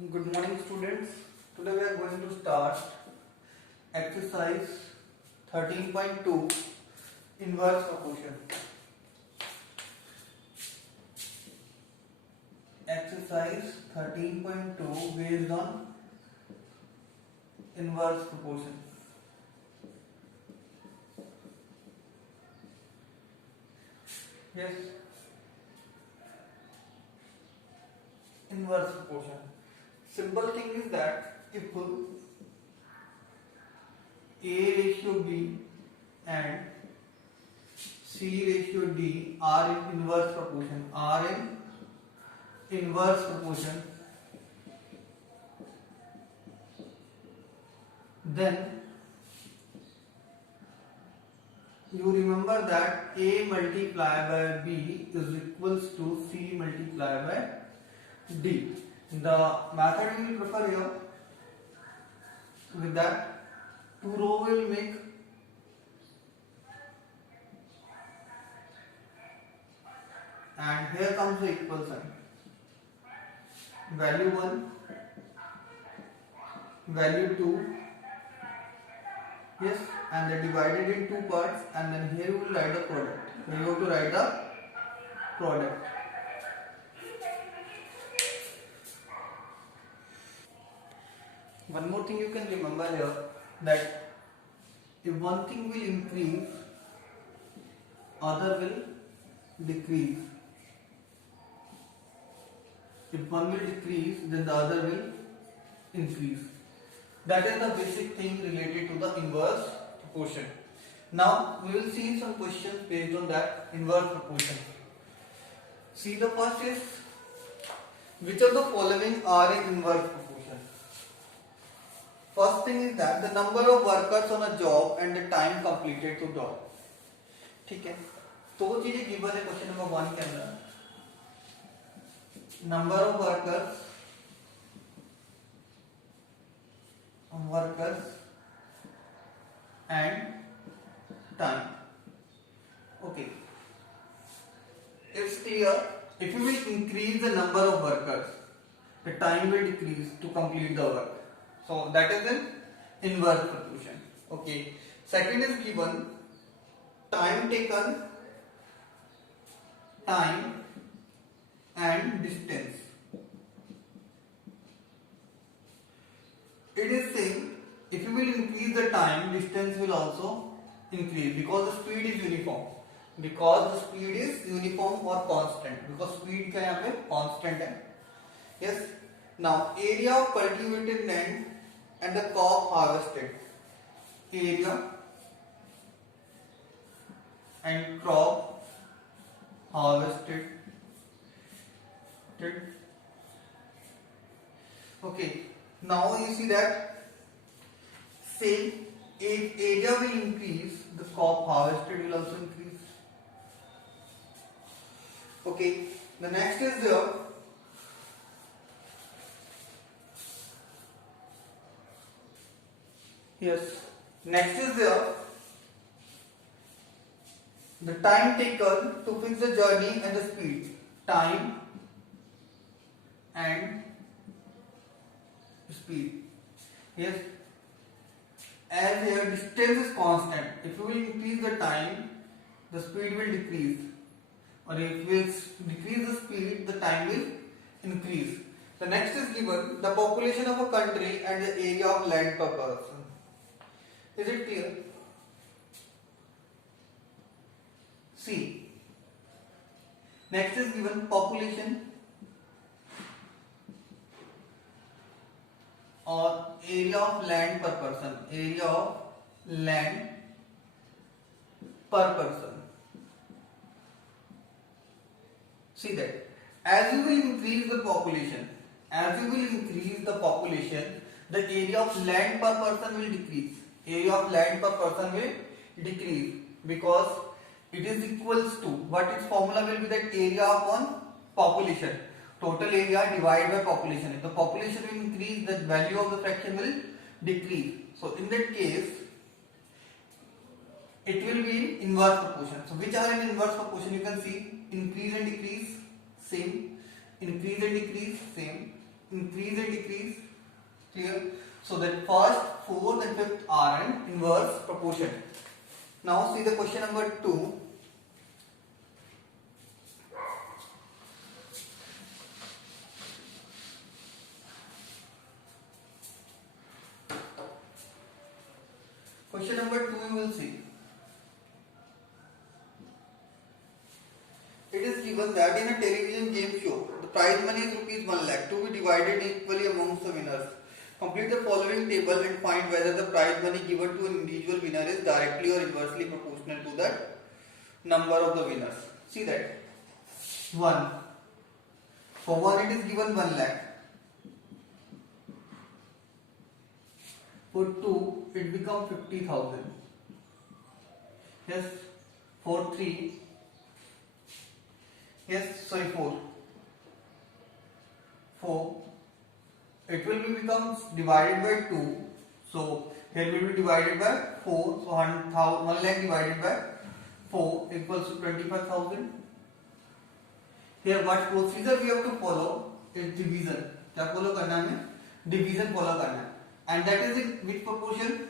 Good morning, students. Today we are going to start exercise 13.2 inverse proportion. Exercise 13.2 based on inverse proportion. Yes, inverse proportion. Simple thing is that if A ratio B and C ratio D are in inverse proportion, then you remember that A multiplied by B is equals to C multiplied by D. The method we will prefer here, with that 2 row will make and here comes the equal sign, value 1, value 2, yes, and they divided in two parts, and then here we will write the product. We have to write the product. One more thing you can remember here, that if one thing will increase, other will decrease. If one will decrease, then the other will increase. That is the basic thing related to the inverse proportion. Now we will see some questions based on that inverse proportion. See, the first is, which of the following are in inverse proportion? First thing is that the number of workers on a job and the time completed to job. ठीक है, तो वो चीजें given है question number 1 के अंदर. Number of workers and time. Okay, it's clear. If you will increase the number of workers, the time will decrease to complete the work. So that is an inverse proportion. Okay. Second is given time taken, time and distance. It is saying if you will increase the time, distance will also increase because the speed is uniform. Because the speed is uniform or constant. Because speed क्या यहाँ पे constant है. Yes. Now area of cultivated land and the crop harvested. Area and crop harvested. Okay. Now you see that same area will increase, the crop harvested will also increase. Okay. The next is the the time taken to fix the journey and the speed. Time and speed. Yes. As here distance is constant. If you will increase the time, the speed will decrease. Or if you will decrease the speed, the time will increase. The next is given the population of a country and the area of land per person. Is it clear? See. Next is given population or area of land per person. Area of land per person. See that as you will increase the population, the area of land per person will decrease. Area of land per person will decrease because it is equals to, what its formula will be, that area upon population. Total area divided by population. If the population will increase, the value of the fraction will decrease. So in that case, it will be in inverse proportion. So which are in inverse proportion? You can see increase and decrease, same. Increase and decrease, same. increase and decrease. Clear? So that first, fourth and fifth are in inverse proportion. Now see the question number 2. Question number 2 you will see. It is given that in a television game show, the prize money is rupees 1 lakh to be divided equally amongst the winners. Complete the following table and find whether the prize money given to an individual winner is directly or inversely proportional to the number of the winners. See that. 1. For 1 it is given 1 lakh. For 2 it becomes 50,000. Yes. For 3. Yes, sorry, 4. 4. It will becomes divided by 2. So here will be divided by 4. So 1 lakh divided by 4 equals to 25,000. Here what procedure we have to follow is division. क्या follow करना है हमें? Division follow करना है. And that is in which proportion?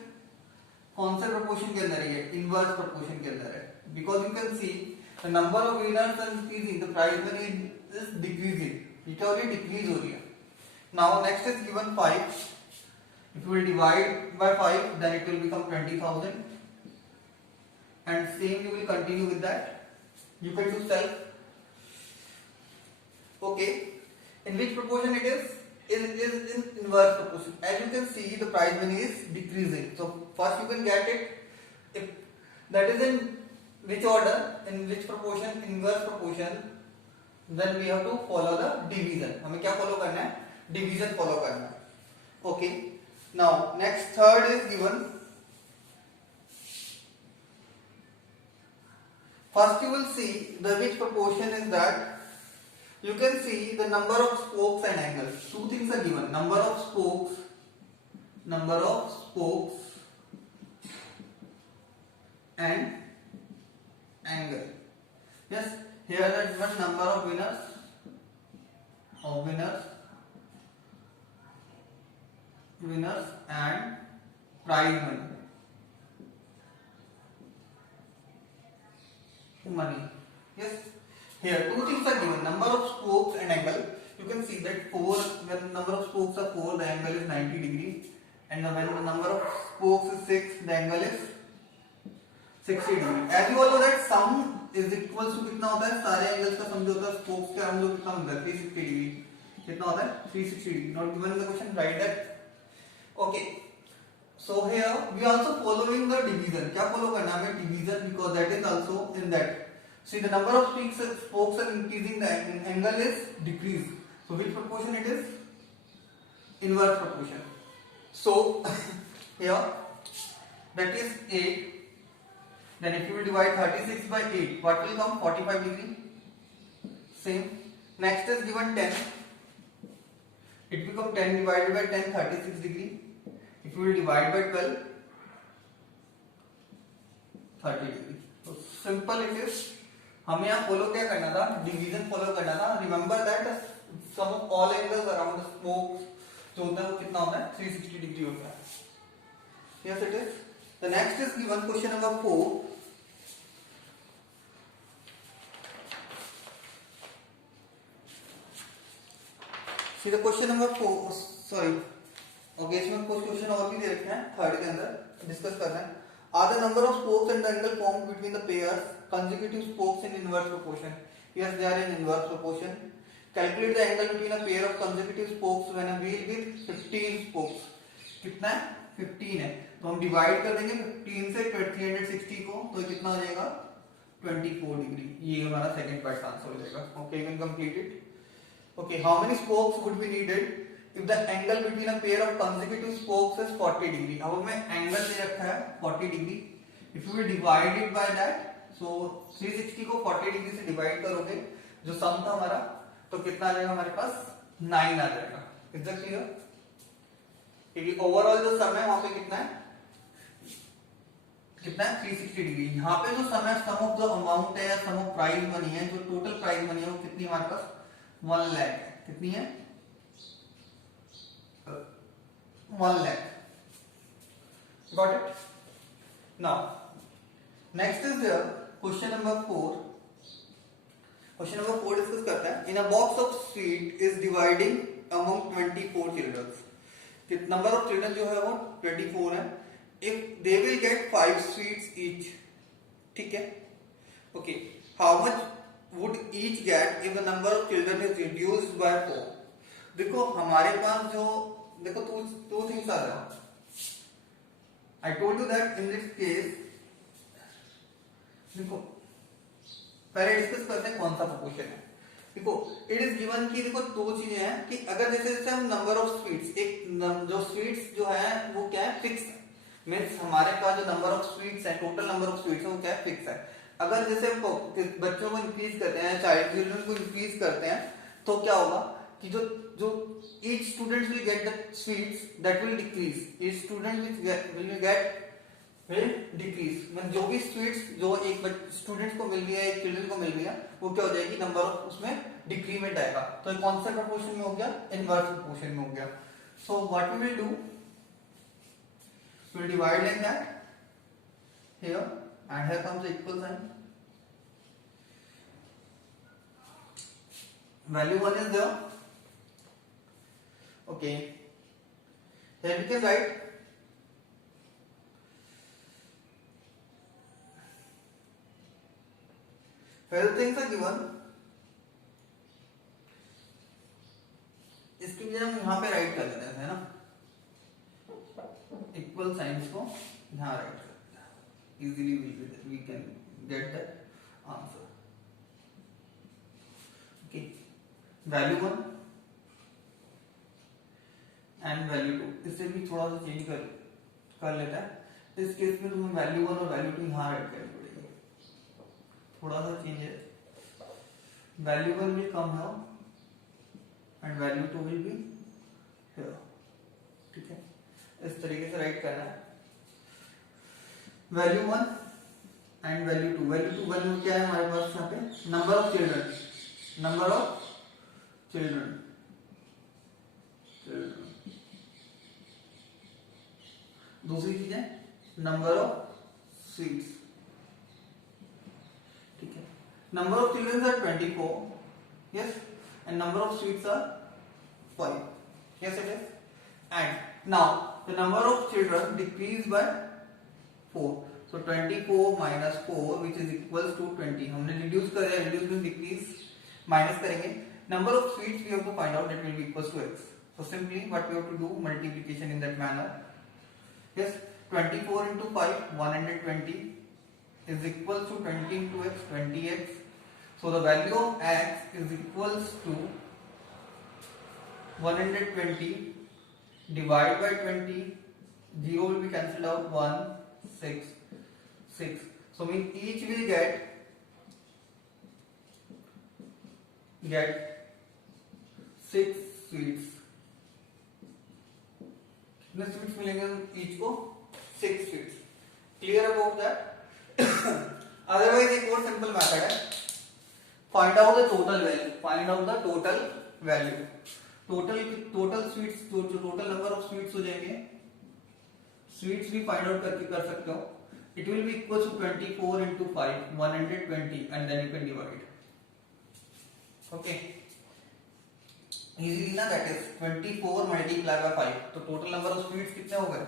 कौन से proportion के अंदर है? Inverse proportion के अंदर है. Because you can see the number of winners is increasing, the prize money is decreasing. It already decrease हो रही है. Now next is given 5. If you will divide by 5, then it will become 20,000. And same you will continue with that. You can do self. Okay. In which proportion it is? It is in inverse proportion. As you can see, the prize money is decreasing. So first you can get it. If that is in which order, in which proportion, inverse proportion, then we have to follow the division. हमें क्या follow करना है? Division follow करना है. Okay. Now next third is given. First you will see the which proportion is that. You can see the number of spokes and angles. Two things are given. Number of spokes and angle. Yes, here are given number of winners and prize money. Yes, here two things are given. Number of spokes and angle. You can see that when the number of spokes are 4, the angle is 90 degree, and when the number of spokes is 6, the angle is 60 degree. As you all know that sum is equals to कितना होता है? सारे angles का सम जो होता है spokes के हम लोग कितना होता है? 360 डिग्री. कितना होता है? 360 degree. Not given in the question. Write that. Okay. So here we also following the division. क्या follow करना है? Division, because that is also in that. See, the number of spokes are increasing, the angle is decreased. So which proportion it is? Inverse proportion. So here that is 8. Then if you will divide 36 by 8, what will come? 45 degree. Same. Next is given 10. It becomes 10 divided by 10, 36 degree. If you will divide by 12, 30 degree. So simple it is. हमें यहाँ follow क्या करना था? Division follow करना था. Remember that sum of all angles around the spokes जो होता है वो कितना होता है? 360 डिग्री होता है. Yes, it is. The next is given question number 4. See the question number 4. Sorry. Okay, इसमें कुछ क्वेश्चन और भी दे रखे हैं. थर्ड के अंदर डिस्कस करना है. Are the number of spokes and the angle formed between the pairs consecutive spokes in inverse proportion? Yes, they are in inverse proportion. Calculate the angle between a pair of consecutive spokes when a wheel with 15 spokes. कितना है? 15 है. तो हम divide कर देंगे 15 से 360 को, तो कितना हो जाएगा? 24 डिग्री. ये हमारा सेकंड पार्ट आंसर हो जाएगा. Okay, you can complete it. Okay, how many spokes would be needed if the angle between a pair of consecutive spokes is 40 degree? अब हमें एंगल दे रखा है 40 degree. If you will divide it by that, so 360 को 40 degree से divide करोगे, जो सम था हमारा, तो कितना आ जाएगा हमारे पास? 9 आ जाएगा. Is that clear? क्योंकि ओवरऑल जो सम है वहां पे कितना है? 360 डिग्री. यहाँ पे जो सम है, सम ऑफ द अमाउंट है, सम ऑफ प्राइज मनी है, जो टोटल प्राइज मनी है वो कितनी हमारे पास? 1 लाख है. कितनी है? 1 lakh. Got it? Now next is there question number 4. Question number 4 discuss करते हैं. In a box of sweet is dividing among 24 children. Number of children जो है वो 24 है. If they will get 5 sweets each. ठीक है. Okay. How much would each get if the number of children is reduced by 4. देखो हमारे पास जो देखो टू थिंग्स आ रहा है. I told you that in this case देखो पहले डिस्कस करते हैं कौन सा प्रोपोर्शन है. देखो इट इज गिवन कि देखो दो चीजें हैं कि अगर जैसे जैसे हम नंबर ऑफ स्वीट्स जो स्वीट्स जो है वो क्या है फिक्स है. मीन्स हमारे पास जो नंबर ऑफ स्वीट्स है टोटल नंबर ऑफ स्वीट्स है वो क्या है फिक्स है. अगर जैसे बच्चों को इंक्रीज करते हैं चाइल्ड चिल्ड्रन को इंक्रीज करते हैं तो क्या होगा कि जो जो each student will get the sweets that will decrease. Each student will get will decrease. मतलब जो भी स्वीट्स जो एक स्टूडेंट को मिल रही है एक चिल्ड्रन को मिल रही है वो क्या हो जाएगी नंबर ऑफ उसमें डिक्रीमेंट आएगा. तो कौन सा प्रोपोर्शन में हो गया इनवर्स प्रोपोर्शन में हो गया. So what we will do we'll divide like that here and here comes the equal sign. Value 1 is there. Okay, here we can write where the things are given. इसके लिए हम यहाँ पे right कर लेते हैं ना इक्वल साइंस को यहाँ राइट करते हैं. Easily we can get that answer. Okay. Value 1 and value 2. इससे भी थोड़ा सा चेंज कर लेता है. इस केस में तुम्हें वैल्यू 1 और वैल्यू 2 यहाँ राइट करनी पड़ेगी. थोड़ा सा चेंज है. Value 1 will come here and value 2 will be here. ठीक है. इस तरीके से राइट करना है. Value 1 and value 2. वैल्यू क्या है हमारे पास यहाँ पे number of children. Number of children दूसरी चीज है नंबर ऑफ स्वीट्स. ठीक है. Number of children are 24. Yes. And number of sweets are 5. Yes it is. And now the number of children decrease by 4. So 24 minus 4 which is equals to 20. हमने reduce कर दिया. Reduce means decrease. Minus करेंगे. Number of sweets we have to find out that will be equals to x. So simply what we have to do multiplication in that manner. Yes, 24 into 5 120 is equals to 20 into x 20x. So the value of x is equals to 120 divided by 20. 0 will be cancelled out. 1 6. So means each will get 6 sweets. कितने sweets मिलेंगे each को 6 sweets. Clear about that. Otherwise एक और simple method है. Find out the total value. Find out the total value. Total sweets जो total number of sweets हो जाएंगे sweets भी फाइंड आउट करके कर सकते हो. It will be equal to 24 into 5 120 and then you can divide. Okay. Easily ना that is 24 multiply by 5. तो टोटल नंबर ऑफ स्वीट्स कितने हो गए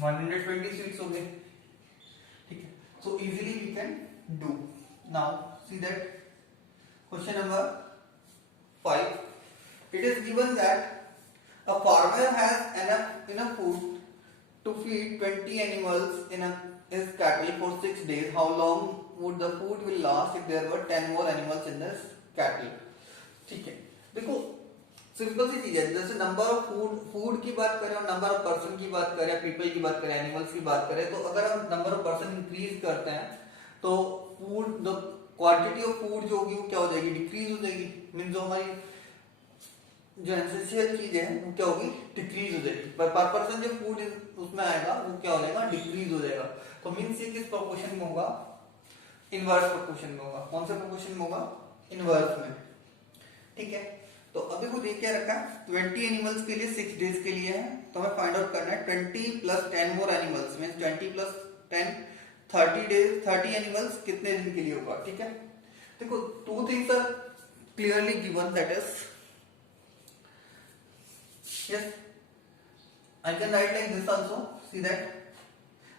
120 स्वीट्स हो गए. ठीक है. So easily we can do. Now see that question number 5. It is given that a farmer has enough food to feed 20 animals in his cattle for 6 days. How long would the food will last if there were 10 more animals in this cattle? ठीक है. देखो simple सी चीज है. जैसे number of food की बात करें और नंबर ऑफ पर्सन की बात करें पीपल की बात करें एनिमल्स की बात करें तो अगर हम नंबर ऑफ पर्सन इंक्रीज करते हैं तो food the quantity of food जो होगी वो क्या हो जाएगी डिक्रीज हो जाएगी. मीन जो हमारी जो एसेंशियल चीज है वो क्या होगी डिक्रीज हो जाएगी. पर पर्सन जो फूड उसमें आएगा वो क्या हो जाएगा डिक्रीज हो जाएगा. तो मीन्स ये किस प्रोपोर्शन में होगा इनवर्स प्रोपोर्शन में होगा. कौन से प्रोपोर्शन में होगा इनवर्स में. ठीक है. तो अभी कुछ ये क्या रखा, 20 एनिमल्स के लिए 6 डेज के लिए है, तो हमें फाइंड आउट करना है 20 plus 10 more animals means 20 plus 10 30 days, 30 animals कितने दिन के लिए होगा, ठीक है। देखो two things are clearly given, that is yes I can write like this also, see that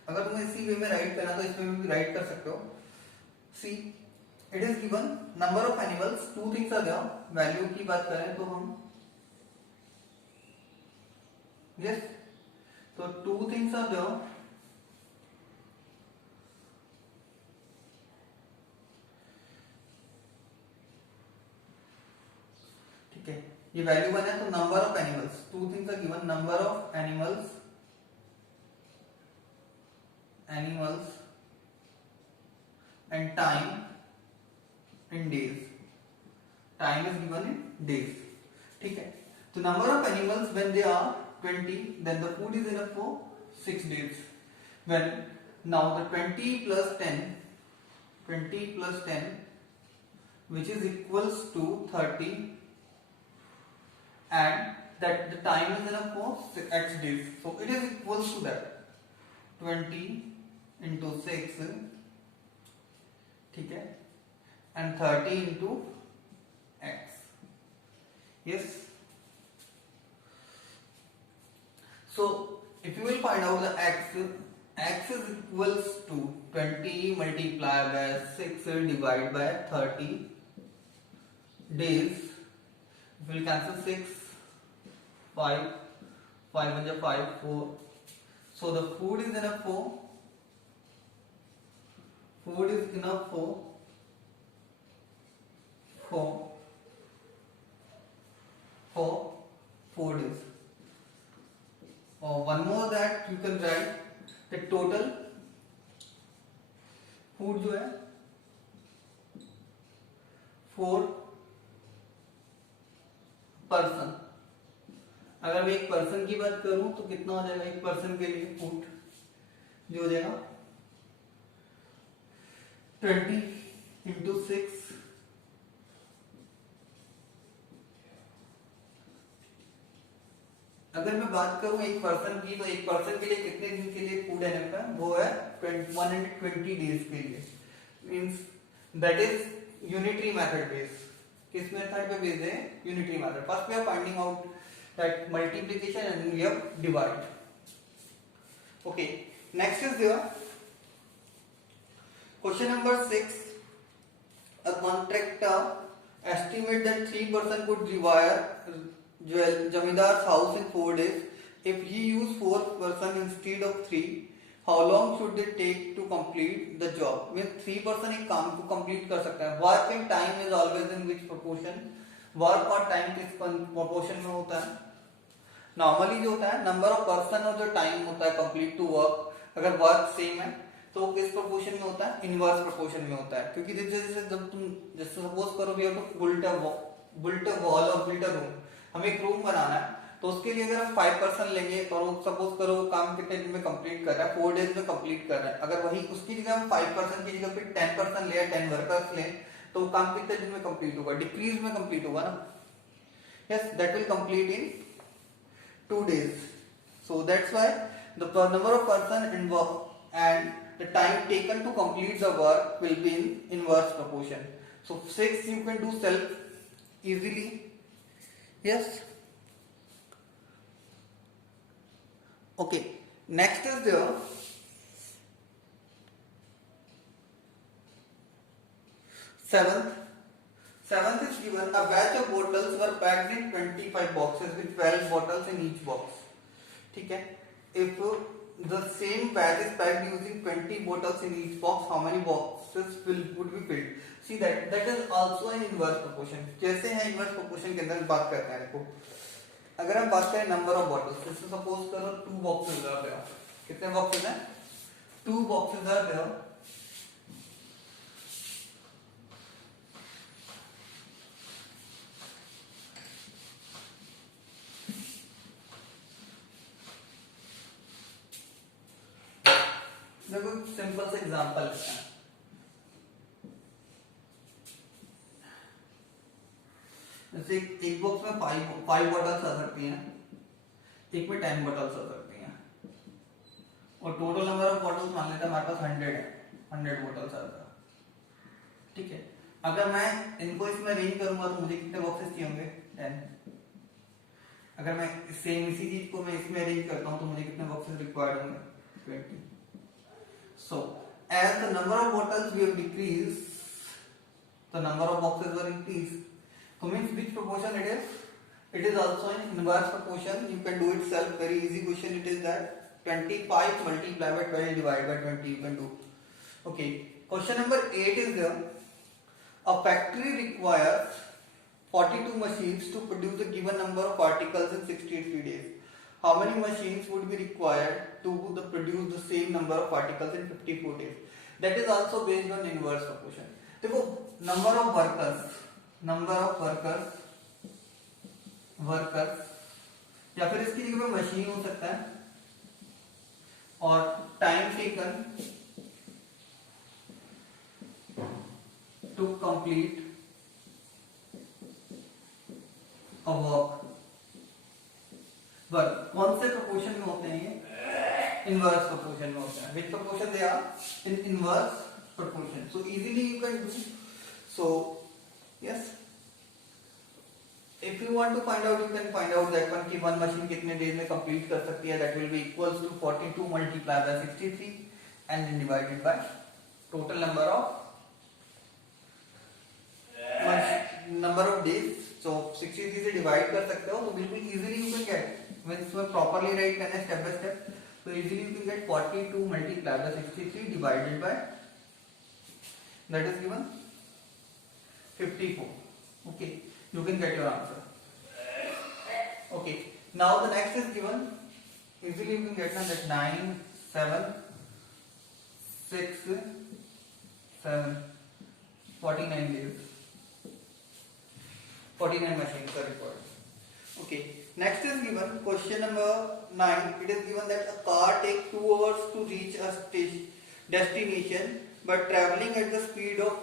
अगर तुम्हें इसी वे में राइट करना तो इसमें भी राइट कर सकते हो। See it is given number of animals, two things are there, value की बात करें तो हम यस तो टू थिंग्स आर देयर, ठीक है, ये वैल्यू बना तो number of animals, two things are given, number of animals and time in days, time is given in days, ठीक है। तो number of animals when they are 20 then the food is enough for 6 days, when now the 20 plus 10 which is equals to 30 and that the time is enough for x days, so it is equals to that 20 into 6, ठीक है, and 30 into x, yes। So if you will find out the x is equals to 20 multiplied by 6 divided by 30 days, if we will cancel 6 5 1 5 4, so the food is enough for 4 days, or one more that you can write the total food जो है 4 person, अगर मैं एक person की बात करूं तो कितना हो जाएगा एक पर्सन के लिए फूड जो हो जाएगा 20 into 6, अगर मैं बात करूं एक पर्सन की, तो एक पर्सन के लिए कितने दिन के लिए फूड है का, वो है 120 डेज के लिए, means that is unitary method base. किस मेथड पे बेस्ड है, unitary method. First we are finding out that multiplication and we have divide, okay. Next is there question number 6, a contractor estimate that 3 person could rewire Jamindar's house in 4 days. If he use 4 person instead of 3, how long should it take to complete the job? Means 3 person एक काम को complete कर सकता है। Work and time is always in which proportion? Work और time किस proportion में होता है? Normally जो होता है number of person और जो time होता है complete to work, अगर work same है तो किस प्रोपोर्शन में होता है, इनवर्स प्रोपोर्शन में होता है। क्योंकि जैसे जब तुम जैसे सपोज करो we have to build a wall और बिल्ड अ रूम, हमें एक रूम बनाना है, तो उसके लिए अगर हम 5 पर्सन लेंगे और वो सपोज करो काम कितने दिन में कंप्लीट कर रहा है, 4 डेज में कंप्लीट कर रहा है, अगर वही उसकी जगह हम 5 पर्सन की जगह पे 10 पर्सन ले, 10 वर्कर्स ले, तो वो काम कितने दिन में कंप्लीट होगा, डिक्रीज में कंप्लीट होगा ना, yes, that will complete in 2 days, so that's why the number of person involved and the time taken to complete the work will be in inverse proportion. So 6 you can do self easily, yes, okay। Next is there seventh is given, a batch of bottles were packed in 25 boxes with 12 bottles in each box, ठीक है। If the same batch is packed using 20 bottles in each box, how many boxes would be filled? See that is also an inverse proportion। कैसे है inverse proportion के अंदर बात करते हैं, देखो अगर हम बात करें नंबर ऑफ बॉटल्स, जैसे सपोज करो 2 बॉक्सेस आर देयर, कितने बॉक्सेस हैं, 2 बॉक्सेस आर देयर, देखो सिंपल सा एग्जांपल लेते हैं। जैसे एक बॉक्स में 5 बॉटल्स आ सकती हैं, एक में 10 बॉटल्स आ सकती हैं, और टोटल नंबर ऑफ बॉटल्स मान लेते हैं हमारे पास 100 है, 100 बॉटल्स आता है, ठीक है। अगर मैं इनको इसमें अरेंज करूंगा तो मुझे कितने बॉक्सेस चाहिए होंगे? 10। अगर मैं सेम इसी चीज को मैं इसमें अरेंज करता हूं तो मुझे कितने बॉक्सेस रिक्वायर्ड होंगे? 20। So as the number of bottles we have decrease, the number of boxes were increased. So means which proportion it is? It is also in inverse proportion. You can do it self. Very easy question. It is that 25 multiplied by 12 divided by 20. You can do. Okay. Question number 8 is there. A factory requires 42 machines to produce a given number of articles in 63 days. How many machines would be required to produce the same number of articles in 54 days? That is also based on inverse proportion. देखो number of workers या फिर इसकी जगह पे machine हो सकता है, और time taken to complete a work कौन से प्रोपोर्शन में होते हैं? ये इनवर्स प्रोपोर्शन में होते हैं। Which proportion they are? In inverse proportion. So easily you can do. So yes, if you want to find out, you can find out that one machine कितने days में complete कर सकती है. That will be equals to 42 multiplied by 63 and then divided by total number of days. So 63 से divide कर सकते हो तो बिल्कुल easily you can get. When इसमें properly write करना है step by step, so easily you can get 42 multiplied by 63 divided by, that is given 54. Okay, you can get your answer. Okay, now the next is given. Easily you can get that 9, 7, 6, 7, 49 days. 49 machines are required. Okay, next is given question number 9. It is given that a car takes 2 hours to reach a destination but traveling at the speed of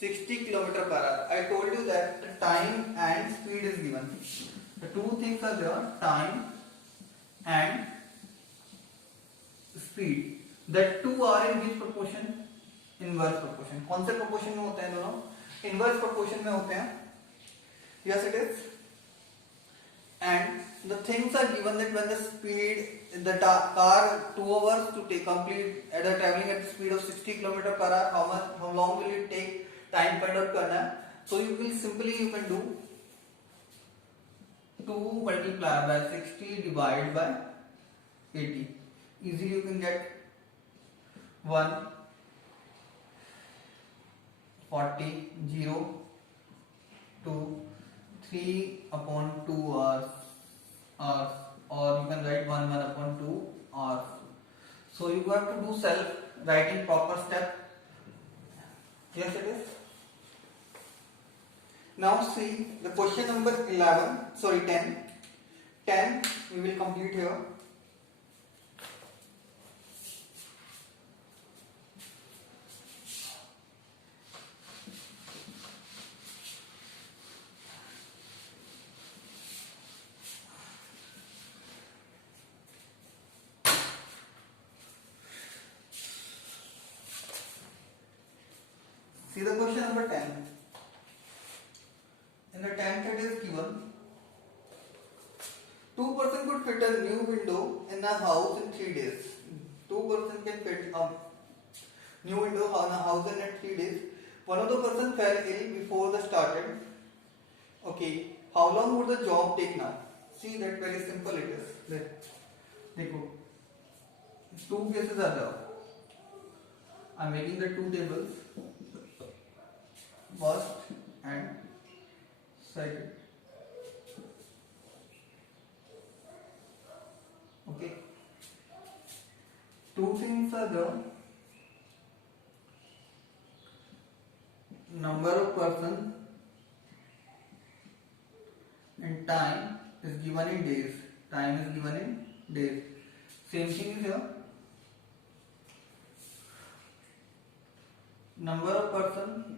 60 km per hour. I told you that the time and speed is given. The two things are there, time and speed. That two are in which proportion? Inverse proportion. कौन से proportion में होते हैं दोनों? Inverse proportion में होते हैं. Yes, it is. And the things are given that when the speed, the car 2 hours to take complete at the traveling at the speed of 60 km per hour, how long will it take? Time find out करना है. So you will simply you can do 2 multiplied by 60 divided by 80. Easily you can get 1 40 0 2 3 upon 2 hours, or you can write 1 upon 2 hours. So you have to do self writing proper step. Yes, it is. Now see the question number 10. 10 we will complete here. See the question number 10. In the 10th it is given 2% could fit a new window in a house in 3 days. 2% can fit a new window in a house in 3 days. One of the person fell ill before the started. Okay, how long would the job take now? See that very simple it is. देखो, 2 cases are there. I am making the 2 tables. First and second. Okay. 2 things are there. Number of person and time is given in days. Time is given in days. Same thing is here. Number of person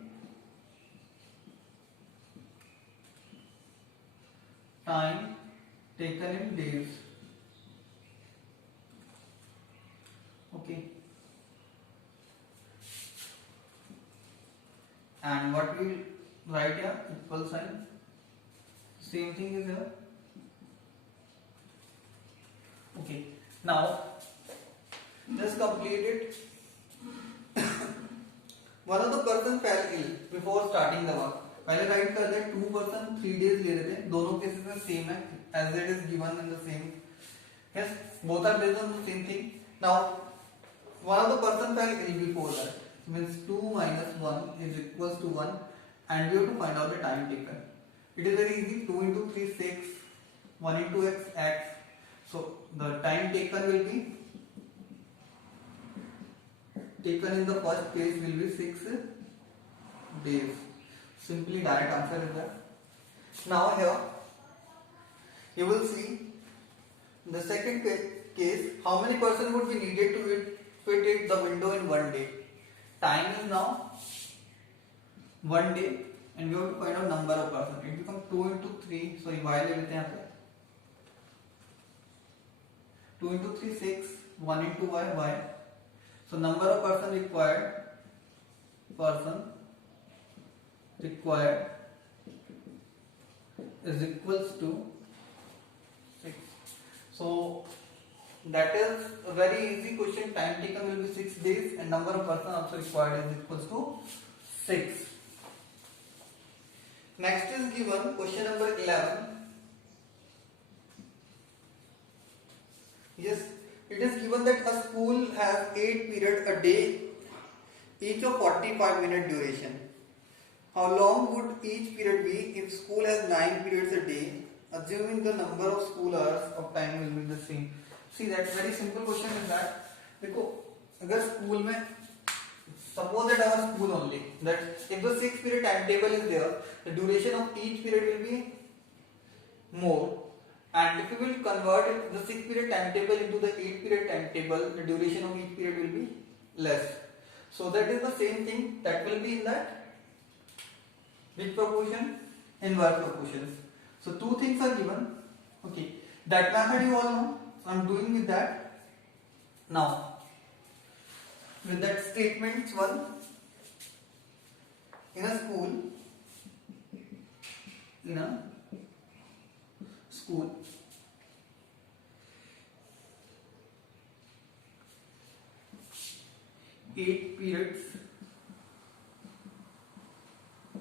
time taken in days. Okay, and what we will write here, equal sign, same thing is here. Okay, now just complete it. One of the person fell ill before starting the work. पहले right कर दे 2 person 3 days ले रहे थे, दोनों cases में same है, as it is given in the same. Yes, both are based on the same thing. Now one of the person fell ill before that, means 2 minus 1 is equals to 1, and we have to find out the time taken. It is very easy. 2 into 3 6, 1 into x x. So the time taken will be taken in the first case will be 6 days. Simply direct answer is that. Now here you will see the second case, how many person would be needed to fit it the window in 1 day. Time is now 1 day and we have to find out number of person. It becomes 2 into 3, so y ले लेते हैं यहाँ पे. 2 into 3 6, 1 into y. So number of person required is equals to 6. So that is a very easy question. Time taken will be 6 days and number of person also required is equals to 6. Next is given question number 11. Yes, it is given that a school has 8 periods a day, each of 45-minute duration. How long would each period be if school has 9 periods a day, assuming the number of school hours of time will be the same? See, that very simple question is that, देखो, अगर school में, suppose that our school only, that if the 6 period timetable is there, the duration of each period will be more. And if you will convert it, the 6 period timetable into the 8 period timetable, the duration of each period will be less. So that is the same thing that will be in that which proportion? Inverse proportions. So two things are given. Okay, that method you all know. I am doing with that. Now with that statements one, in a school 8 periods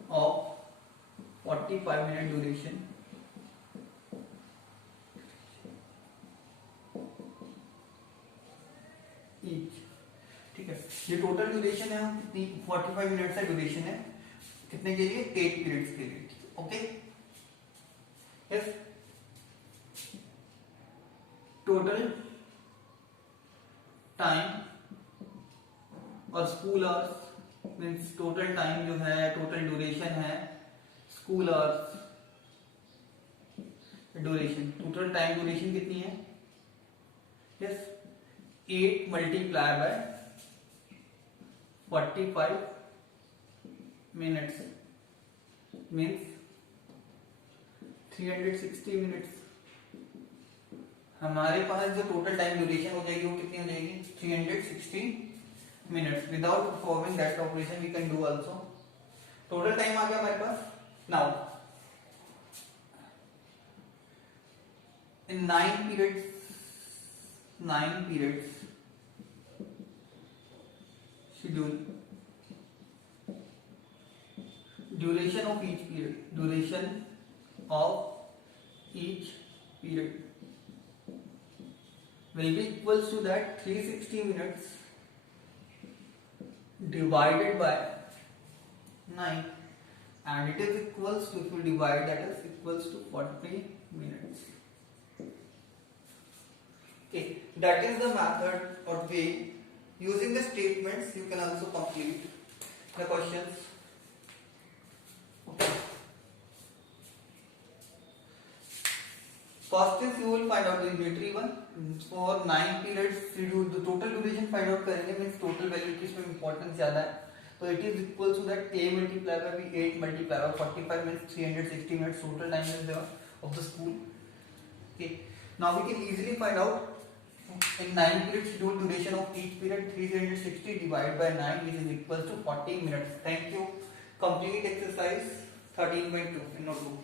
of 45-minute duration each. ठीक है, ये total duration है कितनी, 45 minute का duration है, कितने के लिए, 8 पीरियड्स के लिए. ओके, यस, टोटल टाइम और school hours means total time जो है, टोटल ड्यूरेशन है, school hours duration, total time duration कितनी है, yes 8 multiply by 45 minutes means 360 minutes. हमारे पास जो टोटल टाइम ड्यूरेशन हो जाएगी वो कितनी हो जाएगी, 360 minutes. Without performing that operation we can do also. Total time आ गया हमारे पास. Now in 9 periods schedule, duration of each period will be equals to that 360 minutes divided by 9, and it is equals to, if you divide, that is equals to 40 minutes. Okay, that is the method or way. Using the statements you can also complete the questions. Okay, first is you will find out the unitary one. For 9 periods the total duration find out करेंगे, means total value की इसमें importance ज़्यादा है, तो it is equal to that a multiply by b, 8 multiply by 45 means 360 minutes total time is there. of the school. Okay. Now we can easily find out in 9 period schedule duration of each period 360 divided by 9 is equal to 40 minutes. Thank you. Complete exercise 13.2 in notebook.